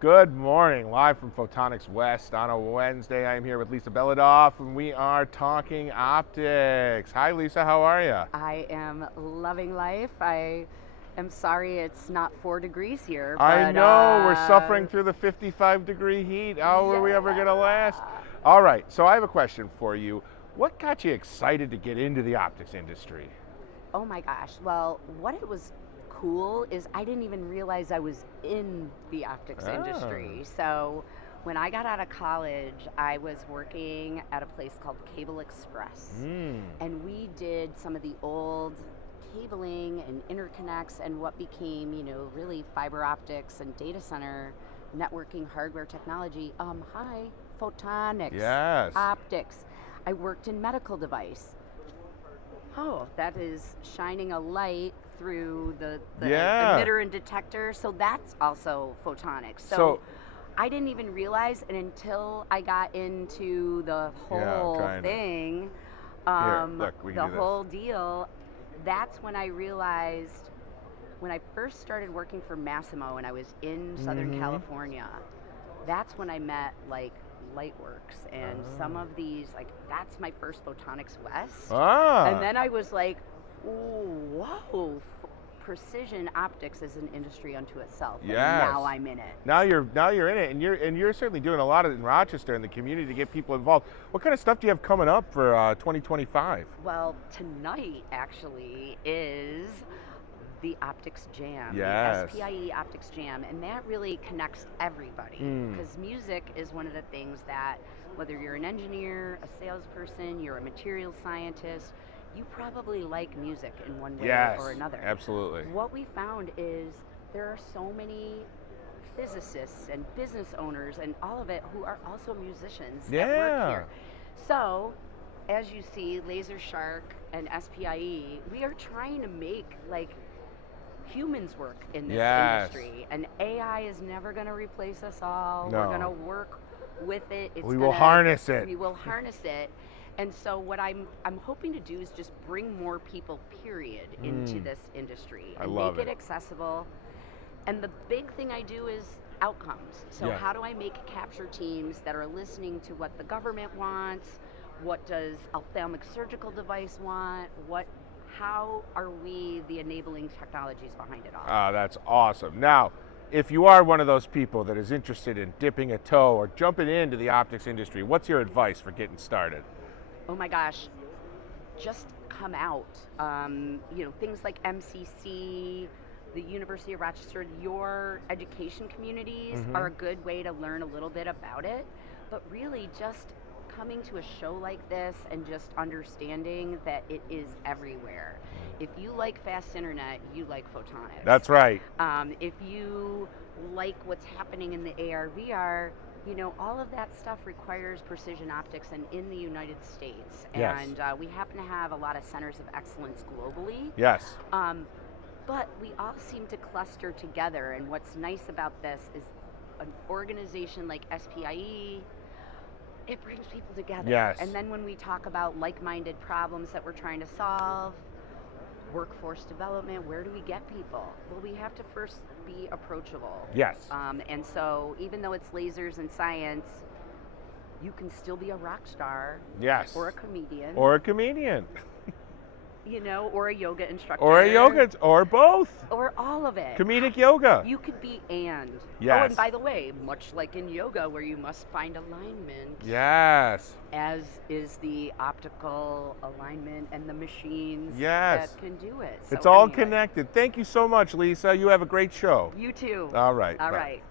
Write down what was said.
Good morning, live from Photonics West on a Wednesday. I'm here with Lisa Belodoff, and we are talking optics. Hi, Lisa. How are you? I am loving life. I am sorry it's not 4 degrees here, I but know we're suffering through the 55-degree heat. How are we ever going to last? yeah. All right. So I have a question for you. What got you excited to get into the optics industry? Oh my gosh. Well, what it was cool is I didn't even realize I was in the optics industry. So when I got out of college, I was working at a place called Cable Express. And we did some of the old cabling and interconnects and what became, really fiber optics and data center networking hardware technology. Photonics. Yes. Optics. I worked in medical device. Oh, that is shining a light through the Yeah. emitter and detector. So that's also photonics. So- I didn't even realize, and until I got into the whole kinda. thing, look, we can the do this. whole deal, that's when I realized, when I first started working for Massimo and I was in Southern California, that's when I met Lightworks and some of these, that's my first Photonics West. And then I was like, ooh, whoa, precision optics is an industry unto itself. And Yes. now I'm in it. Now you're in it, and you're certainly doing a lot of it in Rochester in the community to get people involved. What kind of stuff do you have coming up for 2025? Well, tonight actually is the Optics Jam, Yes. the SPIE Optics Jam, and that really connects everybody because music is one of the things that, whether you're an engineer, a salesperson, you're a materials scientist, you probably like music in one way Yes, or another. absolutely. What we found is there are so many physicists and business owners and all of it who are also musicians that work here. So, as you see, Laser Shark and SPIE, we are trying to make humans work in this industry, and AI is never going to replace us all. No. We're going to work with it. We will harness it. We will harness it. And so what I'm hoping to do is just bring more people, period, into this industry and love make it. it accessible. And the big thing I do is outcomes. So Yeah. how do I make capture teams that are listening to what the government wants? What does ophthalmic surgical device want? How are we the enabling technologies behind it all? That's awesome. Now, if you are one of those people that is interested in dipping a toe or jumping into the optics industry, what's your advice for getting started? Oh my gosh, just come out. Things like MCC, the University of Rochester, your education communities are a good way to learn a little bit about it. But really just coming to a show like this and just understanding that it is everywhere. If you like fast internet, you like photonics. That's right. If you like what's happening in the AR, VR, all of that stuff requires precision optics and in the United States. Yes. And we happen to have a lot of centers of excellence globally. Yes. But we all seem to cluster together. And what's nice about this is an organization like SPIE, it brings people together. Yes. And then when we talk about like-minded problems that we're trying to solve, workforce development, where do we get people? Well, we have to first be approachable. Yes. And so even though it's lasers and science, you can still be a rock star. Yes. Or a comedian. Or a comedian. Or a yoga instructor. Or a yoga, or both. Or all of it. Comedic yoga. You could be and. Yes. Oh, and by the way, much like in yoga where you must find alignment. Yes. As is the optical alignment and the machines Yes. that can do it. It's So all anyway, connected. Thank you so much, Lisa. You have a great show. You too. All right. All Bye. right.